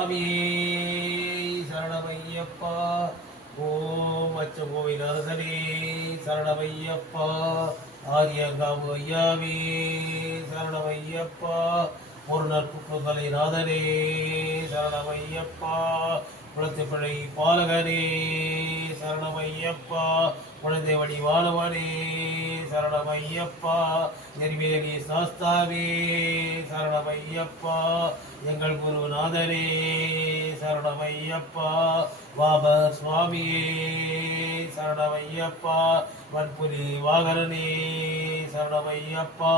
சுவாமியே சரணமையப்பா. ஓம் அச்சகோவில் அரசனே சரணமையப்பா. ஆரியங்காவு ஐயாவே சரணமையப்பா. ஒரு நற்புக்குகளை நாதனே. சரணமையப்பா. குளத்துப்பிழை பாலகனே. ஐயப்பா குழந்தை வழி சரணம் ஐயப்பா நெறிவேலி சாஸ்தாவே சரணமையப்பா எங்கள் குருநாதனே சரணமையப்பா பாபர் சுவாமியே சரணமையப்பா வன்புலி வாகரனே சரணமையப்பா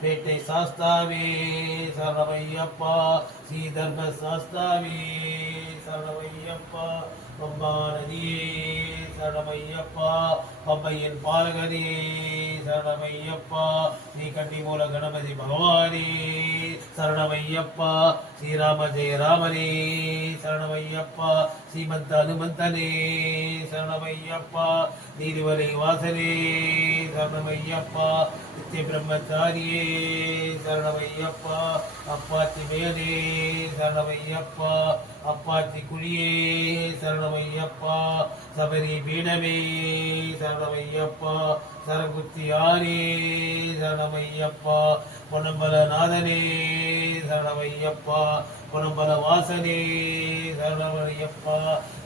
பேட்டை சாஸ்தாவே சரவையப்பா ஸ்ரீதர்ம சாஸ்தாவே சரவையப்பா பம்பா நதியே சரவையப்பா. பப்பையின் பாலகரே சரணமையப்பா நீ கண்ணி மூல கணபதி பகவானே. சரணமையப்பா ஸ்ரீராம ஜெய ஜெயராமனே சரணமையப்பா ஸ்ரீமந்த அனுமந்தனே. சரணமையப்பா நீதிவரை வாசனே. சரணமையப்பா நித்திய பிரம்மச்சாரியே. சரணமையப்பா அப்பாச்சி மேலே. சரணமையப்பா அப்பாச்சி குழியே சரணமையப்பா சபரி பீடமே சரணமையப்பா சரகுத்தி ஆரே சரணமையப்பா பொன்னம்பல நாதனே சரணமையப்பா பொன்னம்பல வாசனே சரணமையப்பா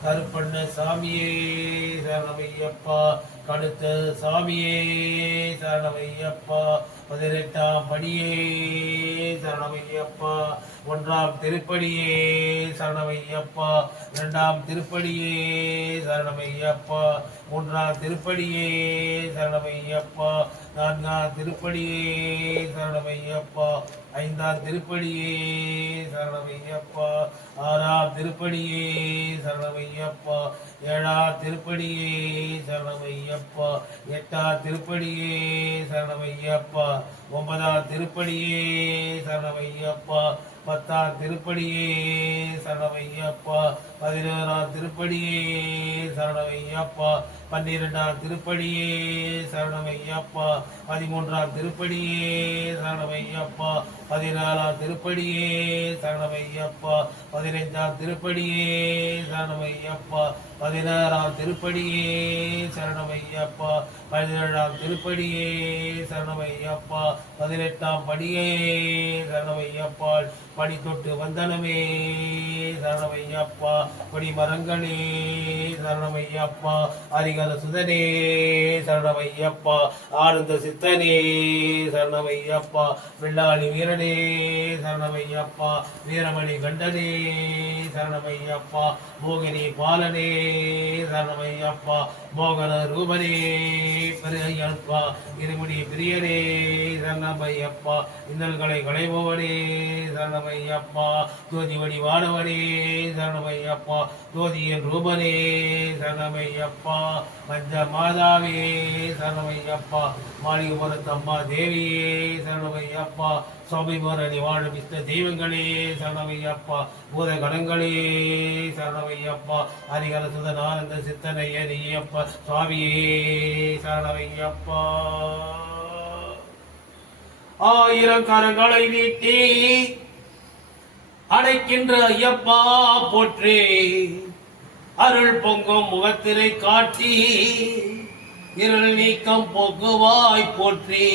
கருப்பண்ண சாமியே சரணமையப்பா கடுத்த சாமியே சரணமையப்பா பதினெட்டாம் பணியே சரணமையப்பா ஒன்றாம் திருப்படியே சரணமையப்பா இரண்டாம் திருப்படியே சரணமையப்பா மூன்றாம் திருப்படியே சரணமையப்பா நான்காம் திருப்படியே சரணமையப்பா ஐந்தாம் திருப்படியே சரணமையப்பா ஆறாம் திருப்படியே சரணமையப்பா ஏழாம் திருப்படியே சரணமையப்பா எட்டாம் திருப்படியே சரணமையப்பா ஒன்பதாம் திருப்படியே சரணமையப்பா பத்தாம் திருப்படியே சரணமையப்பா. பதினோராம் திருப்படியே சரணமையப்பா. பன்னிரெண்டாம் திருப்படியே சரணமையப்பா. பதிமூன்றாம் திருப்படியே சரணமையப்பா. பதினாலாம் திருப்படியே சரணமையப்பா. பதினைஞ்சாம் திருப்படியே சரணமையப்பா. பதினாறாம் திருப்படியே சரணமையப்பா. பதினேழாம் திருப்படியே சரணமையப்பா. பதினெட்டாம் படியே சரணமையப்பா படி தொட்டு வந்தனமே சரணமையப்பா. கொடி மரங்களே சரணமையப்பா. அரிகல சுதனே சரணமையப்பா. ஆனந்த சித்தனே சரணமையப்பா. வெள்ளாளி வீரனே சரணமையப்பா. வீரமணி கண்டனே சரணமையப்பா. மோகினி பாலனே சரணமையப்பா. மோகன ரூபனே பெரியப்பா. இருமுடி பிரியனே சரணமையப்பா. இன்னல்களை களைபவனே சரணமையப்பா ஜோதி வடிவானவனே சரணமையப்பா ஜோதியின் ரூபனே சரணமையப்பா மஞ்ச மாதாவே சரணமையப்பா மாளிகைபுரத்து அம்மா தேவியே சரணமையப்பா சுவாமிபுரணி வாழும் இஷ்ட தெய்வங்களே சரணமையப்பா பூத கணங்களே சரணமையப்பா ஹரிகர சுதன் ஆனந்த சித்தனைய நீயப்பா சுவாமியே சரணமையப்பா ஆயிரம் கரங்களை நீட்டி அடைக்கின்ற ஐயப்பா போற்றி. அருள் பொங்கும் முகத்திரை காட்டி. இருள் நீக்கம் போக்குவாய் போற்றி.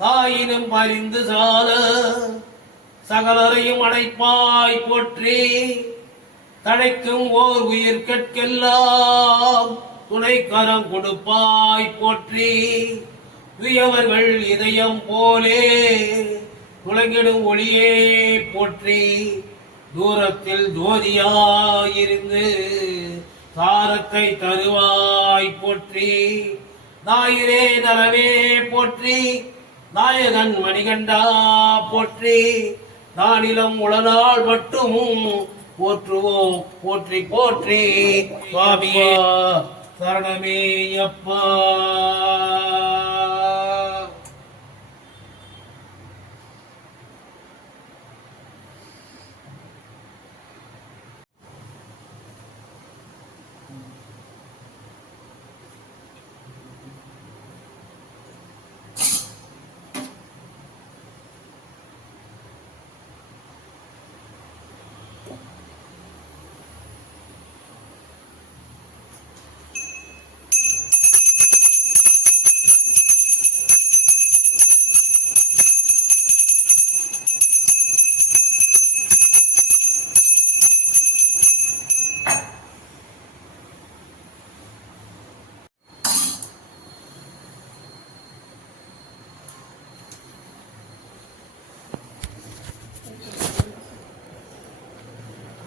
தாயினும் பரிந்து சால சகலரையும் அடைப்பாய் போற்றி. தழைக்கும் ஓர் உயிர் கற்கெல்லாம் துணைக்கரம் கொடுப்பாய் போற்றி. உயவர்கள் இதயம் போலே துளங்கிடும் ஒளியே போற்றி தூரத்தில் ஜோதியாயிருந்து சாரத்தை தருவாய் போற்றி. நாயிரே நலவே போற்றி நாயகன் மணிகண்டா போற்றி. நானிலம் உளநாள் மட்டும் போற்றுவோம் போற்றி போற்றி. சுவாமியே சரணமே அப்பா